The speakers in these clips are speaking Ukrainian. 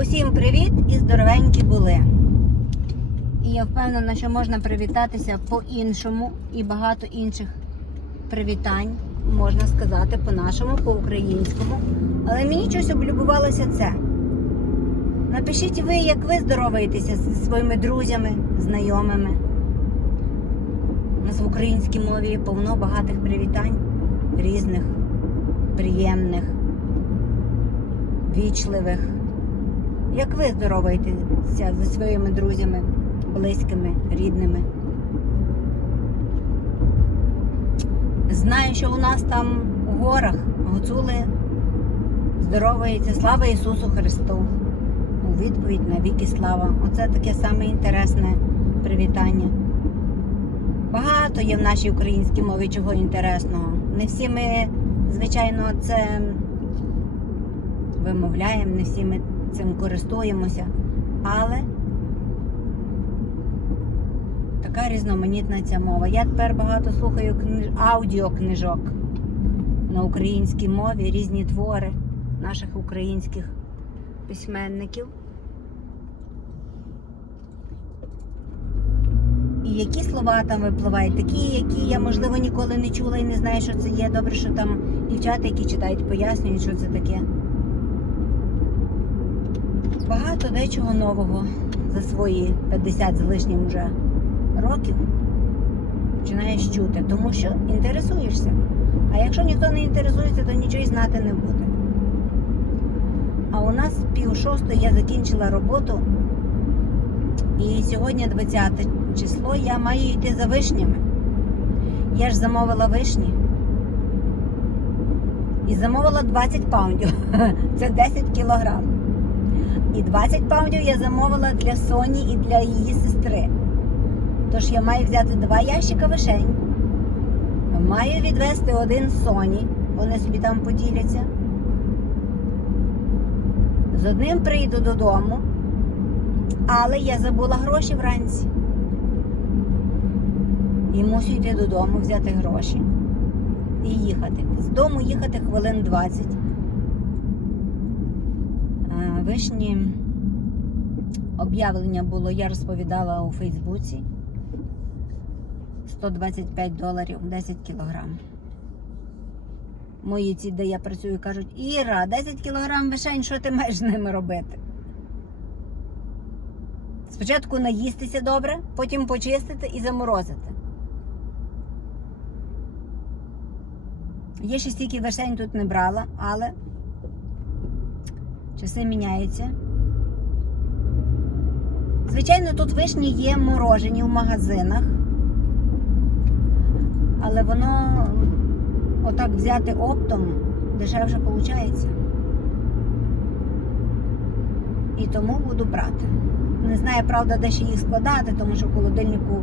Усім привіт і здоровенькі були. І я впевнена, що можна привітатися по-іншому і багато інших привітань можна сказати по-нашому, по-українському. Але мені щось облюбувалося це. Напишіть ви, як ви здороваєтеся зі своїми друзями, знайомими. У нас в українській мові є повно багатих привітань, різних, приємних, вічливих. Як ви здороваєтеся зі своїми друзями, близькими, рідними? Знаю, що у нас там у горах гуцули здороваються. Слава Ісусу Христу! У відповідь на віки слава. Оце таке саме інтересне привітання. Багато є в нашій українській мові чого інтересного. Не всі ми, звичайно, це вимовляємо, не всі ми цим користуємося, але така різноманітна ця мова. Я тепер багато слухаю книж... аудіокнижок на українській мові, різні твори наших українських письменників. І які слова там випливають, такі, які я, можливо, ніколи не чула і не знаю, що це є. Добре, що там дівчата, які читають, пояснюють, що це таке. Багато дечого нового за свої 50 з лишнім вже років починаєш чути, тому що інтересуєшся. А якщо ніхто не інтересується, то нічого й знати не буде. А у нас пів шостої я закінчила роботу. І сьогодні 20 число я маю йти за вишнями. Я ж замовила вишні. І замовила 20 паундів. Це 10 кілограм. І 20 паундів я замовила для Соні і для її сестри. Тож я маю взяти два ящика вишень. Маю відвести один Соні. Вони собі там поділяться. З одним прийду додому, але я забула гроші вранці. І мусю йти додому, взяти гроші і їхати. З дому їхати хвилин 20. Вишні об'явлення було, я розповідала у Фейсбуці. 125 доларів 10 кілограм. Мої ці, де я працюю, кажуть, Іра, 10 кілограм вишень, що ти маєш з ними робити? Спочатку наїстися добре, потім почистити і заморозити. Я ще стільки вишень тут не брала, але часи міняються. Звичайно, тут вишні є морожені в магазинах, але воно отак взяти оптом дешевше виходить. І тому буду брати. Не знаю, правда, де ще їх складати, тому що в холодильнику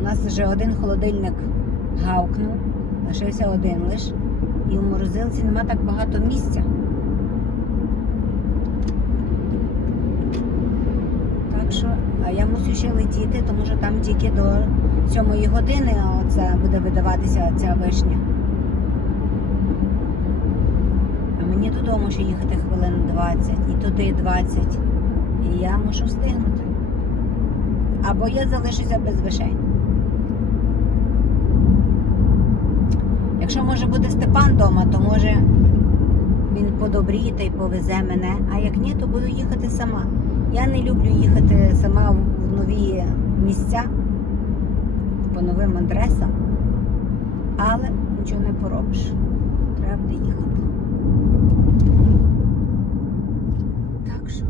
у нас вже один холодильник гавкнув, лишився один лиш. І в морозилці нема так багато місця. Так що, я мусю ще летіти, тому що там тільки до 7 години оце буде видаватися ця вишня. А мені додому ще їхати хвилин 20 і туди 20. І я мушу встигнути. Або я залишуся без вишень. Якщо може буде Степан вдома, то може він подобріє та й повезе мене. А як ні, то буду їхати сама. Я не люблю їхати сама в нові місця по новим адресам, але нічого не поробиш. Треба їхати. Так що,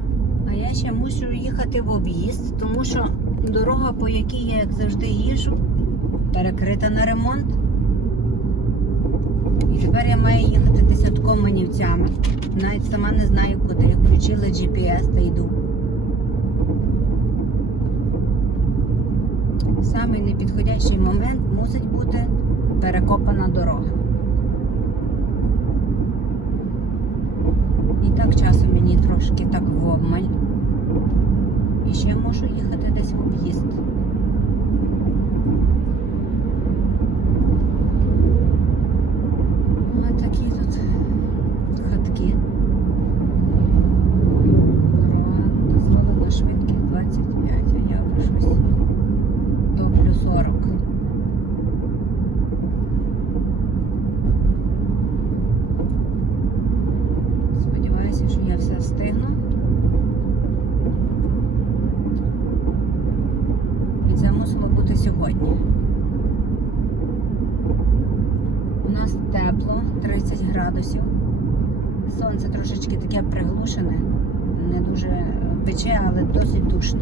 а я ще мушу їхати в об'їзд, тому що дорога, по якій я як завжди їжу, перекрита на ремонт. І тепер я маю їхати десятком манівцями. Навіть сама не знаю куди. Включила GPS та йду. Самий непідходящий момент мусить бути перекопана дорога. І так часу мені трошки так в обмаль. І ще можу їхати десь в об'їзд. Ось такі тут хатки. Градусів. Сонце трошечки таке приглушене, не дуже пече, але досить душно.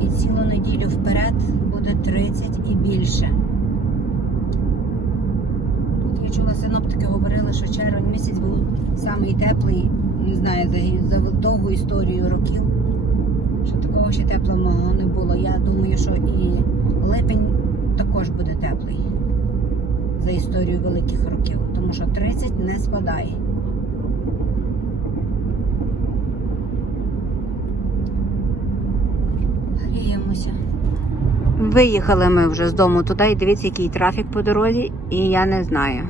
І цілу неділю вперед буде 30 і більше. Тут я чула, синоптики говорили, що червень місяць був самий теплий, не знаю, за, за довгу історію років. Що такого ще теплого не було. Я думаю, що і липень також буде теплий за історію великих років, тому що 30 не спадає. Гріємося. Виїхали ми вже з дому туди і дивіться, який трафік по дорозі, і я не знаю.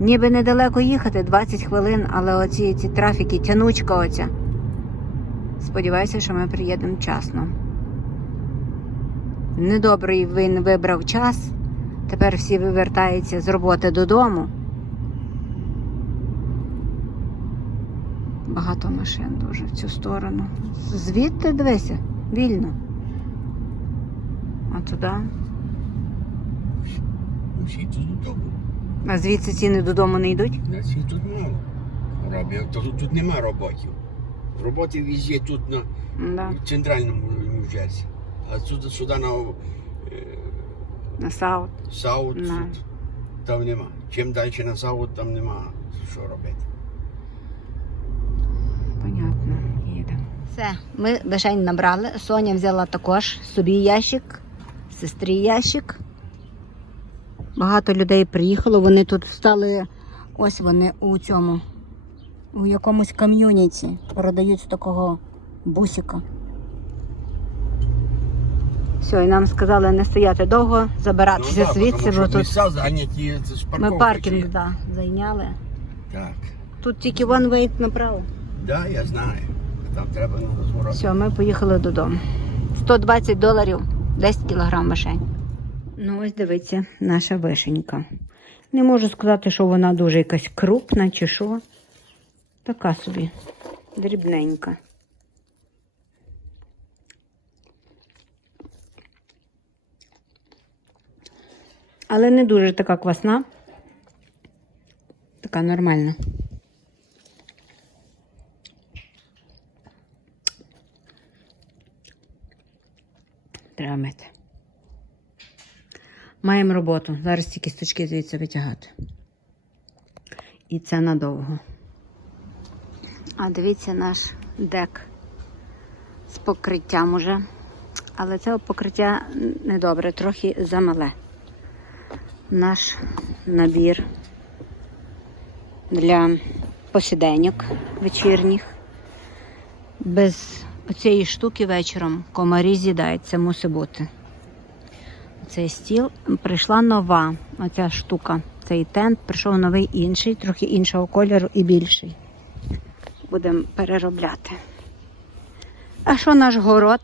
Ніби недалеко їхати 20 хвилин, але оці ці трафіки, тянучка оця. Сподіваюся, що ми приїдемо вчасно. Недобрий він вибрав час. Тепер всі вивертаються з роботи додому. Багато машин дуже в цю сторону. Звідти дивися, вільно. А туди. Додому. А звідси ціни додому не йдуть? Всі тут мало. Роблять. Тут, тут нема роботів. Роботи везде тут на Да. центральному Нью-Джерсі. А тут сюди на е, На Саут. Саут На. там нема. Чим далі на Саут, там нема що робити. Понятно, їдемо. Все, ми лишень набрали. Соня взяла також собі ящик, сестрі ящик. Багато людей приїхало. Вони тут стали, ось вони у цьому, у якомусь ком'юніті. Продають такого бусика. Все, і нам сказали не стояти довго, забиратися Ну звідси, тому бо тут місця зайняті, це ж ми паркінг да, зайняли. Так. Тут тільки one way направо. Да, я знаю. Там треба на розворот. Все, ми поїхали додому. 120 доларів, 10 кілограм вишень. Ну, ось дивіться, наша вишенька. Не можу сказати, що вона дуже якась крупна чи що. Така собі дрібненька. Але не дуже така квасна. Така нормальна. Треба мити. Маємо роботу. Зараз ці кісточки звідси витягати. І це надовго. А дивіться наш дек з покриттям уже. Але це покриття недобре, трохи замале. Наш набір для посіденьок вечірніх. Без оцієї штуки вечором комарі з'їдають, це мусить бути. Цей стіл прийшла нова оця штука. Цей тент прийшов новий інший, трохи іншого кольору і більший. Будемо переробляти. А що наш город?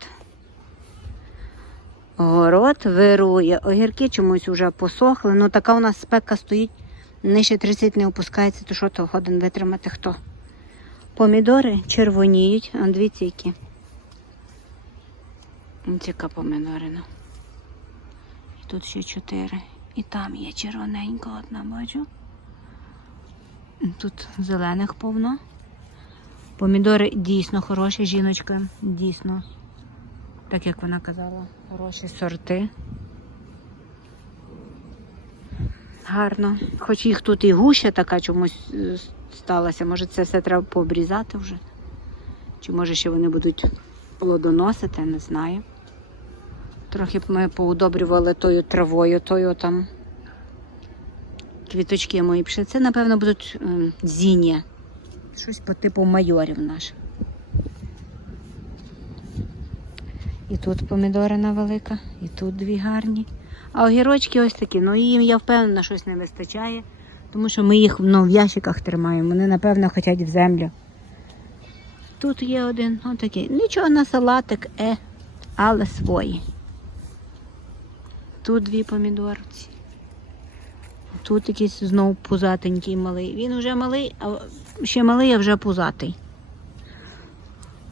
Город вирує. Огірки чомусь вже посохли. Ну така у нас спека стоїть. Нижче 30 не опускається, то що то годин витримати хто? Помідори червоніють. А дивіться які. Яка помідорина. І тут ще чотири. І там є червоненька одна, бачу. Тут зелених повно. Помідори дійсно хороші, жіночка, дійсно. Так як вона казала, хороші сорти. Гарно. Хоч їх тут і гуща така чомусь е, сталася. Може це все треба пообрізати вже. Чи може ще вони будуть плодоносити, не знаю. Трохи б ми поудобрювали тою травою, тою там квіточки мої. Це, напевно, будуть ем, зіння. Щось по типу майорів наших. І тут помідорина велика, і тут дві гарні. А огірочки ось такі. Ну їм я впевнена, щось не вистачає, тому що ми їх ну, в ящиках тримаємо. Вони, напевно, хочуть в землю. Тут є один, отакий. Нічого на салатик, е, але свої. Тут дві помідорці. Тут якийсь знову пузатенький малий. Він вже малий, а ще малий, а вже пузатий.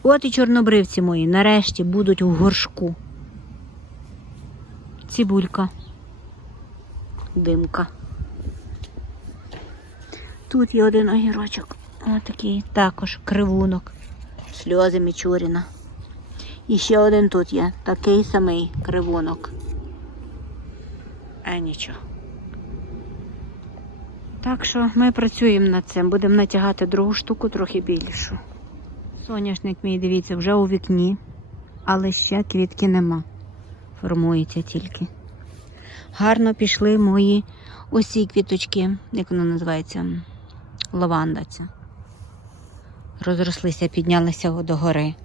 От і чорнобривці мої нарешті будуть у горшку. Цибулька. Димка. тут є один огірочок. Отакий також кривунок. Сльози Мічуріна. І ще один тут є, такий самий кривунок. А нічого. Так що ми працюємо над цим. Будемо натягати другу штуку трохи більшу. Соняшник мій, дивіться, вже у вікні, але ще квітки нема. Формується тільки. Гарно пішли мої усі квіточки, як воно називається, лаванда ця. Розрослися, піднялися до гори.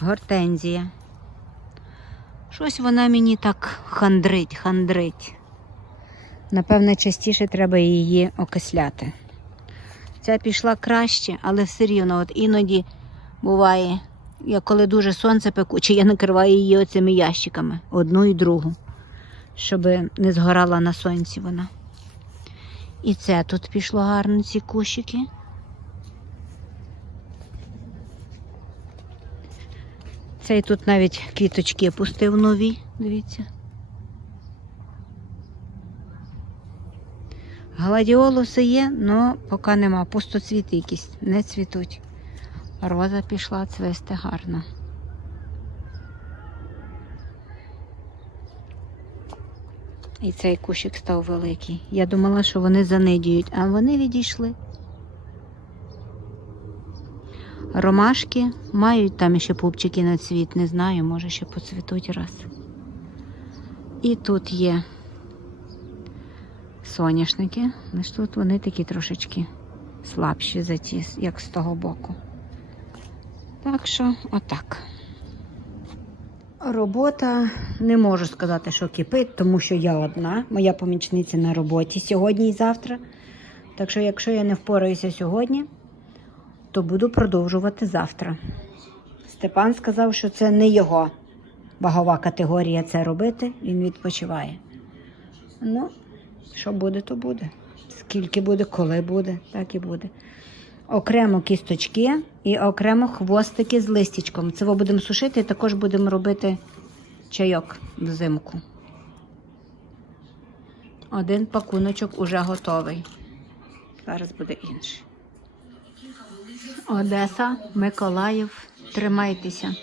Гортензія. Щось вона мені так хандрить, хандрить. Напевне, частіше треба її окисляти. Ця пішла краще, але все рівно, от іноді буває, я коли дуже сонце пекуче, я накриваю її оцими ящиками, одну і другу, щоб не згорала на сонці вона. І це тут пішло гарно, ці кущики. Цей тут навіть квіточки пустив нові, дивіться. Гладіолуси є, але поки нема. Пустоцвіти якісь не цвітуть. Роза пішла цвести гарно. І цей кущик став великий. Я думала, що вони занидіють, а вони відійшли. Ромашки мають там ще пупчики на цвіт, не знаю, може ще поцвітуть раз. І тут є соняшники, але тут вони такі трошечки слабші за ті, як з того боку. Так що, отак. Робота не можу сказати, що кипить, тому що я одна, моя помічниця на роботі сьогодні і завтра. Так що, якщо я не впораюся сьогодні, то буду продовжувати завтра. Степан сказав, що це не його вагова категорія це робити, він відпочиває. Ну, що буде, то буде. Скільки буде, коли буде, так і буде. Окремо кісточки і окремо хвостики з листячком. Це будемо сушити і також будемо робити чайок взимку. Один пакуночок уже готовий. Зараз буде інший. Одеса, Миколаїв, тримайтеся.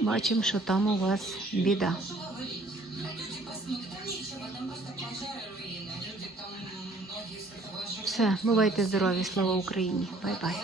Бачимо, що там у вас біда. Все, бувайте здорові, слава Україні. Бай-бай.